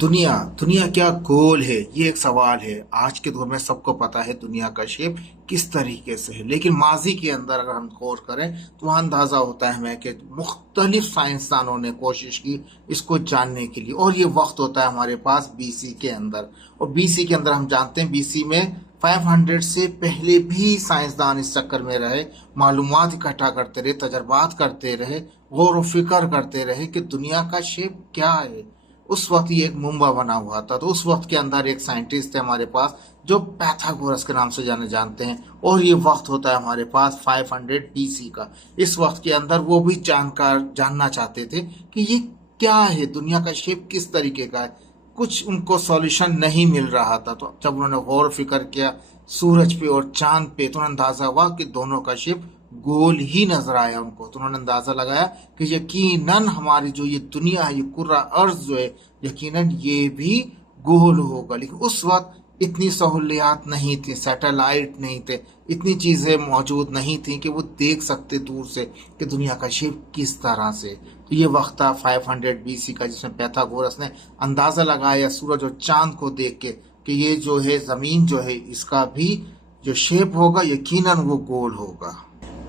दुनिया दुनिया क्या गोल है, ये एक सवाल है। आज के दौर में सबको पता है दुनिया का शेप किस तरीके से है, लेकिन माजी के अंदर अगर हम गौर करें तो वहाँ अंदाज़ा होता है हमें कि मुख्तलिफ साइंसदानों ने कोशिश की इसको जानने के लिए। और ये वक्त होता है हमारे पास बीसी के अंदर। और बीसी के अंदर हम जानते हैं बीसी में 500 से पहले भी साइंसदान इस चक्कर में रहे, मालूमात इकट्ठा करते रहे, तजर्बात करते रहे, गौर व फिक्र करते रहे कि दुनिया का शेप क्या है। उस वक्त ये एक मुंबा बना हुआ था। तो उस वक्त के अंदर एक साइंटिस्ट थे हमारे पास जो पैथागोरस के नाम से जाने जानते हैं। और ये वक्त होता है हमारे पास 500 बीसी का। इस वक्त के अंदर वो भी जानना चाहते थे कि ये क्या है, दुनिया का शेप किस तरीके का है। कुछ उनको सॉल्यूशन नहीं मिल रहा था। तो जब उन्होंने गौर फिक्र किया सूरज पे और चांद पे, तो उन्हें अंदाजा हुआ कि दोनों का शेप गोल ही नजर आया उनको। तो उन्होंने अंदाजा लगाया कि यकीनन हमारी जो ये दुनिया है, ये कुर्रा अर्ज जो है, यकीनन ये भी गोल होगा। लेकिन उस वक्त इतनी सहूलियात नहीं थी, सैटेलाइट नहीं थे, इतनी चीजें मौजूद नहीं थी कि वो देख सकते दूर से कि दुनिया का शेप किस तरह से। तो ये वक्त था 500 बीसी का, जिसमें पैथागोरस ने अंदाजा लगाया सूरज और चांद को देख के कि ये जो है जमीन जो है, इसका भी जो शेप होगा यकीनन वो गोल होगा।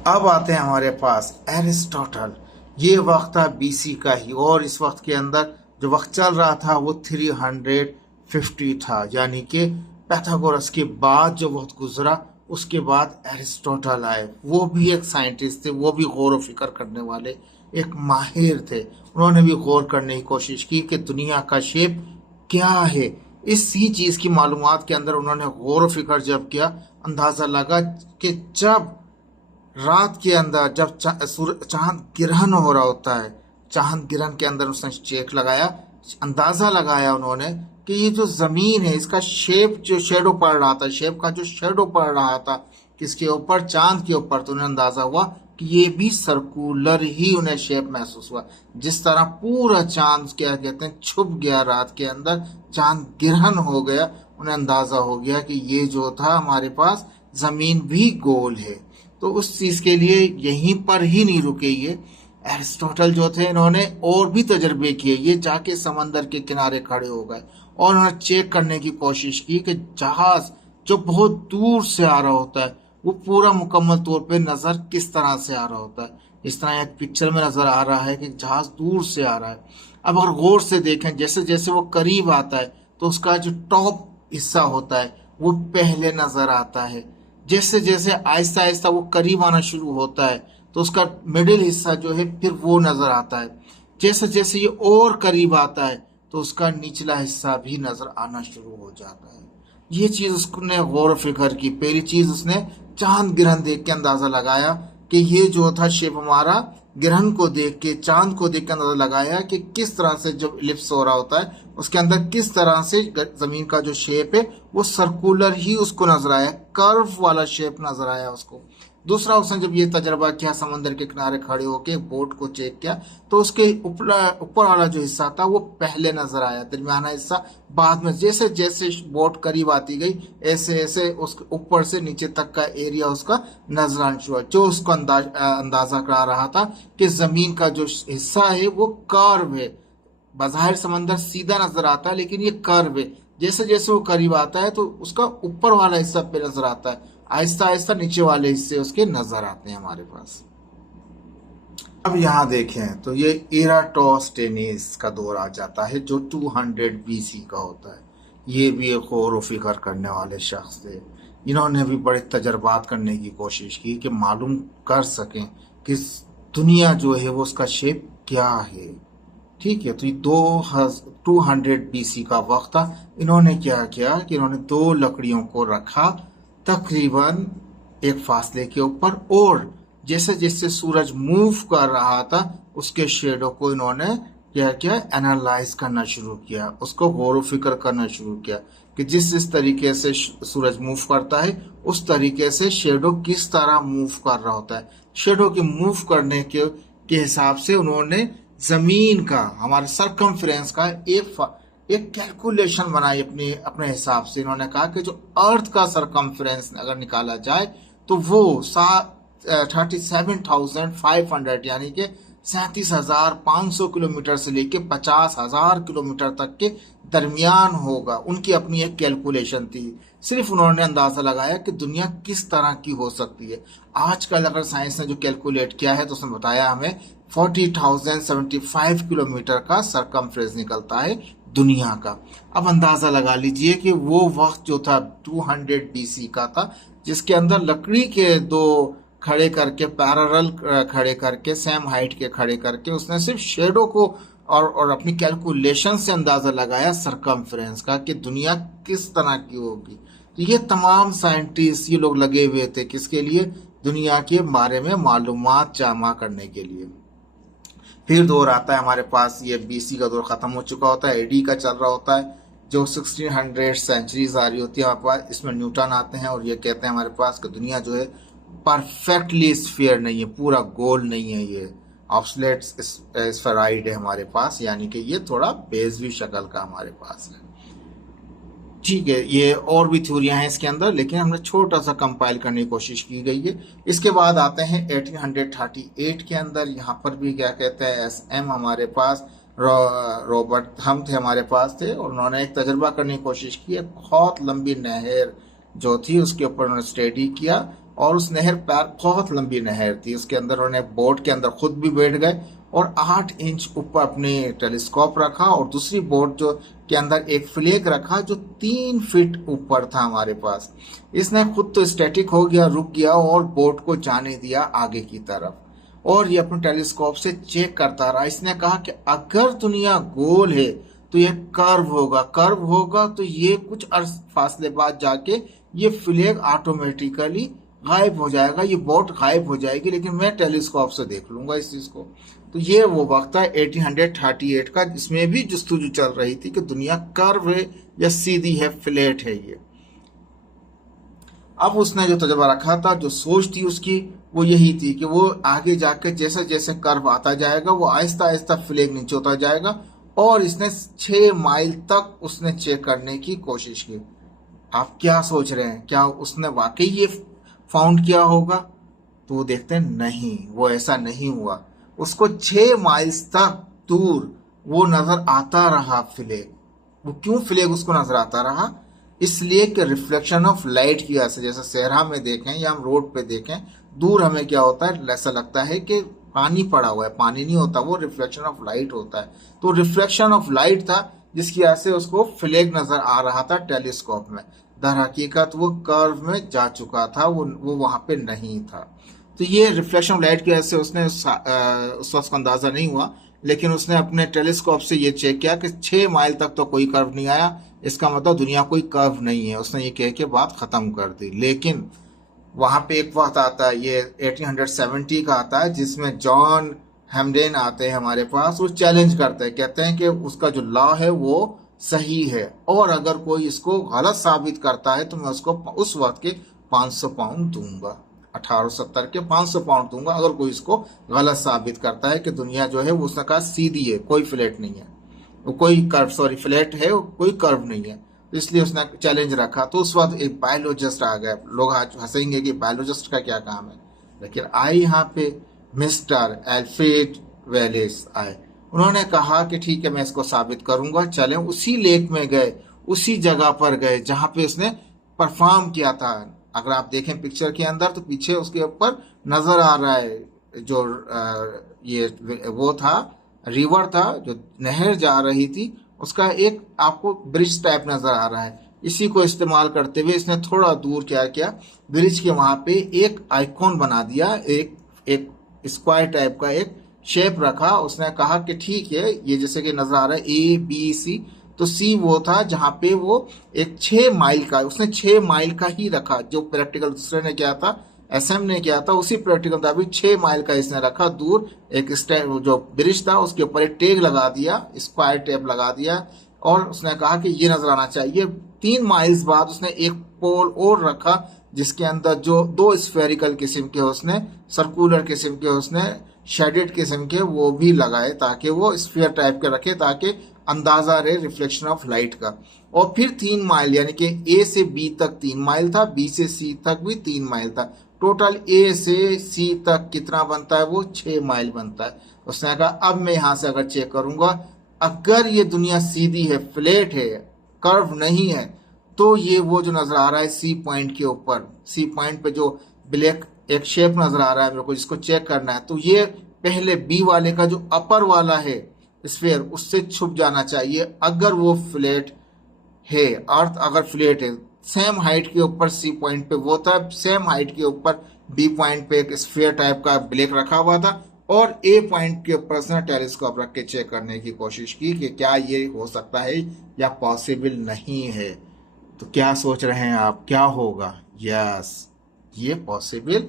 अब आते हैं हमारे पास एरिस्टोटल। ये वक्त था बीसी का ही। और इस वक्त के अंदर जो वक्त चल रहा था वो 350 था, यानी कि पैथागोरस के बाद जो वक्त गुजरा उसके बाद एरिस्टोटल आए। वो भी एक साइंटिस्ट थे, वो भी गौर व फिक्र करने वाले एक माहिर थे। उन्होंने भी गौर करने की कोशिश की कि दुनिया का शेप क्या है। इसी चीज की मालूमात के अंदर उन्होंने गौर व फिक्र जब किया, अंदाजा लगा कि जब रात के अंदर जब चांद ग्रहण हो रहा होता है, चांद ग्रहण के अंदर उसने चेक लगाया, अंदाजा लगाया उन्होंने कि ये जो जमीन है इसका शेप जो शेडो पड़ रहा था, शेप का जो शेडो पड़ रहा था किसके ऊपर, चांद के ऊपर। तो उन्हें अंदाजा हुआ कि ये भी सर्कुलर ही उन्हें शेप महसूस हुआ। जिस तरह पूरा चांद क्या कहते हैं छुप गया रात के अंदर, चांद ग्रहण हो गया, उन्हें अंदाजा हो गया कि ये जो था हमारे पास जमीन भी गोल है। तो उस चीज के लिए यहीं पर ही नहीं रुके ये एरिस्टोटल जो थे, इन्होंने और भी तजर्बे किए। ये जाके समंदर के किनारे खड़े हो गए और उन्होंने चेक करने की कोशिश की कि जहाज जो बहुत दूर से आ रहा होता है वो पूरा मुकम्मल तौर पे नजर किस तरह से आ रहा होता है। इस तरह एक पिक्चर में नजर आ रहा है कि जहाज दूर से आ रहा है। अब अगर गौर से देखें, जैसे जैसे वो करीब आता है तो उसका जो टॉप हिस्सा होता है वो पहले नजर आता है। जैसे जैसे आहिस्ता आहिस्ता वो करीब आना शुरू होता है तो उसका मिडिल हिस्सा जो है फिर वो नजर आता है। जैसे जैसे ये और करीब आता है तो उसका निचला हिस्सा भी नजर आना शुरू हो जाता है। ये चीज उसने गौर फिक्र की। पहली चीज उसने चांद ग्रहण देख के अंदाजा लगाया कि ये जो था शेप हमारा ग्रहण को देख के, चांद को देख के अंदाजा लगाया कि किस तरह से जब इलिप्स हो रहा होता है उसके अंदर किस तरह से जमीन का जो शेप है वो सर्कुलर ही उसको नजर आया, कर्व वाला शेप नजर आया उसको। दूसरा उसने जब ये तजर्बा किया, समंदर के किनारे खड़े होकर बोट को चेक किया तो उसके ऊपर वाला जो हिस्सा था वो पहले नजर आया, दरमियाना हिस्सा बाद में। जैसे जैसे बोट करीब आती गई ऐसे ऐसे उसके ऊपर से नीचे तक का एरिया उसका नजर आना शुरू हुआ, जो उसको अंदाजा करा रहा था कि जमीन का जो हिस्सा है वो कर्व है। बाहर समंदर सीधा नजर आता है लेकिन ये कर्व है। जैसे जैसे वो करीब आता है तो उसका ऊपर वाला हिस्सा पे नजर आता है, आहिस्ता आहिस्ता नीचे वाले हिस्से उसके नजर आते हैं हमारे पास। अब यहाँ देखें तो ये इराटोस्टेनिस का दौर आ जाता है जो 200 बीसी का होता है। ये भी एक गौर व फिक्र करने वाले शख्स थे। इन्होंने भी बड़े तजर्बात करने की कोशिश की कि मालूम कर सकें कि दुनिया जो है वो उसका शेप क्या है। ठीक है, तो ये 200 बीसी का वक्त था। इन्होंने क्या किया कि इन्होंने दो लकड़ियों को रखा तकरीबन एक फासले के ऊपर, और जैसे जैसे सूरज मूव कर रहा था उसके शेडो को इन्होंने क्या किया, एनालाइज करना शुरू किया, उसको गौर व फिक्र करना शुरू किया कि जिस तरीके से सूरज मूव करता है उस तरीके से शेडो किस तरह मूव कर रहा होता है। शेडो के मूव करने के हिसाब से उन्होंने जमीन का, हमारे सरकमफ्रेंस का एक कैलकुलेशन बनाई अपने हिसाब से। इन्होंने कहा कि जो अर्थ का सरकमफ्रेंस अगर निकाला जाए तो वो 37,500 यानी कि 37,500 किलोमीटर से लेके 50,000 किलोमीटर तक के दरमियान होगा, उनकी अपनी एक कैलकुलेशन थी। सिर्फ उन्होंने अंदाजा लगाया कि दुनिया किस तरह की हो सकती है। आजकल अगर साइंस ने जो कैलकुलेट किया है तो उसने बताया हमें 40,075 किलोमीटर का सरकमफ्रेंस निकलता है दुनिया का। अब अंदाजा लगा लीजिए कि वो वक्त जो था 200 BC का था, जिसके अंदर लकड़ी के दो खड़े करके, पैरेलल खड़े करके, सेम हाइट के खड़े करके उसने सिर्फ शेडो को और अपनी कैलकुलेशन से अंदाजा लगाया सरकमफ्रेंस का कि दुनिया किस तरह की होगी। तो ये तमाम साइंटिस्ट, ये लोग लगे हुए थे किसके लिए? दुनिया के बारे में मालूमात जमा करने के लिए। फिर दौर आता है हमारे पास, ये BC का दौर खत्म हो चुका होता है, AD का चल रहा होता है, जो 1600 सेंचुरीज आ रही होती है हमारे पास। इसमें न्यूटन आते हैं और ये कहते हैं हमारे पास कि दुनिया जो है परफेक्टली स्फीयर नहीं है, पूरा गोल नहीं है, ये ऑब्सलेट स्फेराइड है हमारे पास, यानी कि ये थोड़ा बेजवी शक्ल का हमारे पास है। ठीक है, ये और भी थ्योरियां हैं इसके अंदर, लेकिन हमने छोटा सा कंपाइल करने की कोशिश की गई है। इसके बाद आते हैं 1838 के अंदर। यहाँ पर भी क्या कहते हैं, SM हमारे पास, रॉबर्ट हम थे हमारे पास थे, और उन्होंने एक तजर्बा करने की कोशिश की। एक बहुत लंबी नहर जो थी उसके ऊपर उन्होंने स्टडी किया, और उस नहर पर, बहुत लंबी नहर थी, उसके अंदर उन्होंने बोट के अंदर खुद भी बैठ गए और 8 इंच ऊपर अपने टेलीस्कोप रखा, और दूसरी बोट जो के अंदर एक फ्लैग रखा जो 3 फीट ऊपर था हमारे पास। इसने खुद तो स्टैटिक हो गया, रुक गया, और बोट को जाने दिया आगे की तरफ, और ये अपने टेलीस्कोप से चेक करता रहा। इसने कहा कि अगर दुनिया गोल है तो ये कर्व होगा, कर्व होगा तो ये कुछ अर्स फासले बाद जाके ये फ्लैग ऑटोमेटिकली गायब हो जाएगा, ये बोट गायब हो जाएगी, लेकिन मैं टेलीस्कोप से देख लूंगा इस चीज को। तो ये वो वक्त था 1838 का, जिसमें भी जस्तुजू चल रही थी कि दुनिया कर्व है या सीधी है, फ्लैट है ये। अब उसने जो तजर्बा रखा था, जो सोच थी उसकी, वो यही थी कि वो आगे जाके जैसे जैसे कर्व आता जाएगा वो आहिस्ता आहिस्ता फ्लैग नीचे होता जाएगा, और इसने 6 माइल तक उसने चेक करने की कोशिश की। आप क्या सोच रहे हैं, क्या उसने वाकई ये फाउंड किया होगा? तो वो देखते हैं नहीं, वो ऐसा नहीं हुआ। उसको 6 माइल्स तक दूर वो नजर आता रहा फ्लैग। वो क्यों फ्लैग उसको नजर आता रहा? इसलिए कि रिफ्लेक्शन ऑफ लाइट की वजह से, जैसे सहरा में देखें या हम रोड पे देखें, दूर हमें क्या होता है, ऐसा लगता है कि पानी पड़ा हुआ है, पानी नहीं होता, वो रिफ्लेक्शन ऑफ लाइट होता है। तो रिफ्लेक्शन ऑफ लाइट था जिसकी वजह से उसको फ्लैग नजर आ रहा था टेलीस्कोप में। दर हकीकत वो कर्व में जा चुका था, वो वहां पे नहीं था। तो ये रिफ्लेक्शन ऑफ लाइट की वजह से उसने उस वक्त अंदाजा नहीं हुआ, लेकिन उसने अपने टेलीस्कोप से ये चेक किया कि 6 माइल तक तो कोई कर्व नहीं आया, इसका मतलब दुनिया कोई कर्व नहीं है। उसने ये कह के बात खत्म कर दी। लेकिन वहां पे एक वक्त आता है, ये 1870 का आता है, जिसमें जॉन हेम्डेन आते हैं हमारे पास। वो चैलेंज करते हैं, कहते हैं कि उसका जो लॉ है वो सही है, और अगर कोई इसको गलत साबित करता है तो मैं उसको उस वक्त के 500 पाउंड दूंगा, 1870 के 500 पाउंड दूंगा, अगर कोई इसको गलत साबित करता है कि दुनिया जो है वो, उसने कहा सीधी है, कोई फ्लैट नहीं है, वो कोई कर्व, सॉरी फ्लैट है, कोई कर्व नहीं है। तो इसलिए उसने चैलेंज रखा। तो उस वक्त एक बायोलॉजिस्ट आ गया। लोग आज हंसेंगे कि बायोलॉजिस्ट का क्या काम है, लेकिन आए यहाँ पे मिस्टर एल्फ्रेड वेलेस आए। उन्होंने कहा कि ठीक है, मैं इसको साबित करूंगा। चलें, उसी लेक में गए, उसी जगह पर गए जहां पे उसने परफॉर्म किया था। अगर आप देखें पिक्चर के अंदर तो पीछे उसके ऊपर नजर आ रहा है जो ये वो था, रिवर था, जो नहर जा रही थी, उसका एक आपको ब्रिज टाइप नजर आ रहा है। इसी को इस्तेमाल करते हुए इसने थोड़ा दूर क्या किया, ब्रिज के वहां पे एक आइकॉन बना दिया, एक स्क्वायर टाइप का एक शेप रखा। उसने कहा कि ठीक है, ये जैसे कि नजर आ रहा है ABC, तो C वो था जहां पे वो एक 6 माइल का, उसने 6 माइल का ही रखा। जो प्रैक्टिकल दूसरे ने किया था, SM ने किया था, उसी प्रैक्टिकल मुताबिक 6 माइल का इसने रखा दूर। एक जो ब्रिज था उसके ऊपर एक टेग लगा दिया, स्क्वायर टेप लगा दिया, और उसने कहा कि ये नजर आना चाहिए। 3 माइल्स बाद उसने एक पोल और रखा जिसके अंदर जो 2 स्फेरिकल किस्म के, उसने सर्कुलर किस्म के, उसने शेडेड किस्म के वो भी लगाए, ताकि वो स्फीयर टाइप के रखे, ताकि अंदाजा रहे रिफ्लेक्शन ऑफ लाइट का। और फिर 3 माइल, यानी कि A से B तक 3 माइल था, B से C तक भी 3 माइल था। टोटल A से C तक कितना बनता है, वो 6 माइल बनता है। उसने कहा अब मैं यहां से अगर चेक करूंगा अगर ये दुनिया सीधी है, फ्लैट है, कर्व नहीं है, तो ये वो जो नजर आ रहा है सी पॉइंट के ऊपर, सी पॉइंट पे जो ब्लैक एक शेप नजर आ रहा है मेरे को, जिसको चेक करना है, तो ये पहले बी वाले का जो अपर वाला है स्फीयर, उससे छुप जाना चाहिए अगर वो फ्लैट है। अर्थ अगर फ्लैट है, सेम हाइट के ऊपर सी पॉइंट पे वो था, सेम हाइट के ऊपर बी पॉइंट पे एक स्फीयर टाइप का ब्लैक रखा हुआ था, और ए पॉइंट के ऊपर उसने टेलीस्कोप रख के चेक करने की कोशिश की कि क्या ये हो सकता है या पॉसिबल नहीं है। तो क्या सोच रहे हैं आप, क्या होगा? यस, ये पॉसिबल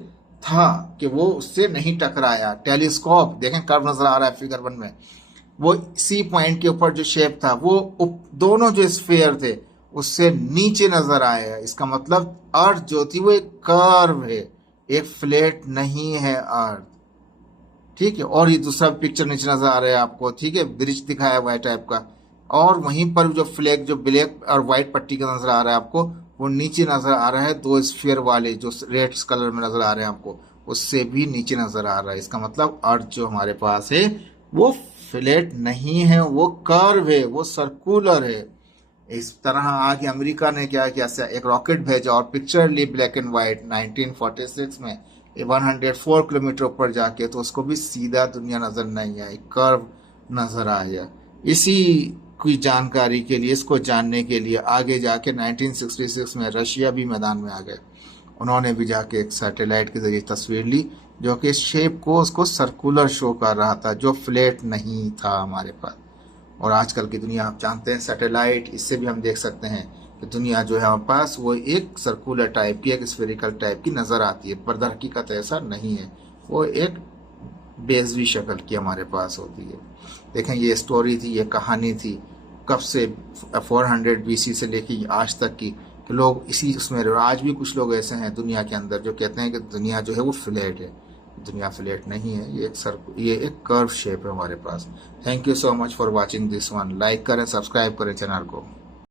था कि वो उससे नहीं टकराया। टेलीस्कोप देखें, कर्व नजर आ रहा है फिगर 1 में, वो सी पॉइंट के ऊपर जो शेप था वो दोनों जो स्फीयर थे उससे नीचे नजर आया। इसका मतलब अर्थ जो थी वो एक कर्व है, एक फ्लैट नहीं है अर्थ। ठीक है, और ये दूसरा पिक्चर नीचे नजर आ रहा है आपको, ठीक है, ब्रिज दिखाया हुआ है टाइप का, और वहीं पर जो फ्लैग जो ब्लैक और व्हाइट पट्टी का नजर आ रहा है आपको, वो नीचे नजर आ रहा है, दो स्फीयर वाले जो रेड कलर में नजर आ रहे हैं आपको, उससे भी नीचे नजर आ रहा है। इसका मतलब अर्थ जो हमारे पास है वो फ्लैट नहीं है, वो कर्व है, वो सर्कुलर है। इस तरह आगे अमेरिका ने क्या किया, एक रॉकेट भेजा और पिक्चर ली ब्लैक एंड व्हाइट 1946 में 104 किलोमीटर ऊपर जाके, तो उसको भी सीधा दुनिया नजर नहीं आई, कर्व नजर आया। इसी की जानकारी के लिए, इसको जानने के लिए आगे जाके 1966 में रशिया भी मैदान में आ गए। उन्होंने भी जाके एक सैटेलाइट के जरिए तस्वीर ली जो कि शेप को उसको सर्कुलर शो कर रहा था, जो फ्लैट नहीं था हमारे पास। और आजकल की दुनिया आप जानते हैं सैटेलाइट, इससे भी हम देख सकते हैं कि दुनिया जो है हमारे पास वो एक सर्कुलर टाइप की, एक स्फेरिकल टाइप की नज़र आती है, पर हकीकत ऐसा नहीं है, वो एक बेजवी शक्ल की हमारे पास होती है। देखें, ये स्टोरी थी, ये कहानी थी कब से, 400 BC से लेके आज तक की, कि लोग इसी उसमें, आज भी कुछ लोग ऐसे हैं दुनिया के अंदर जो कहते हैं कि दुनिया जो है वो फ्लैट है। दुनिया फ्लैट नहीं है, ये एक कर्व शेप है हमारे पास। Thank you so much for watching this one. Like करें, सब्सक्राइब करें चैनल को।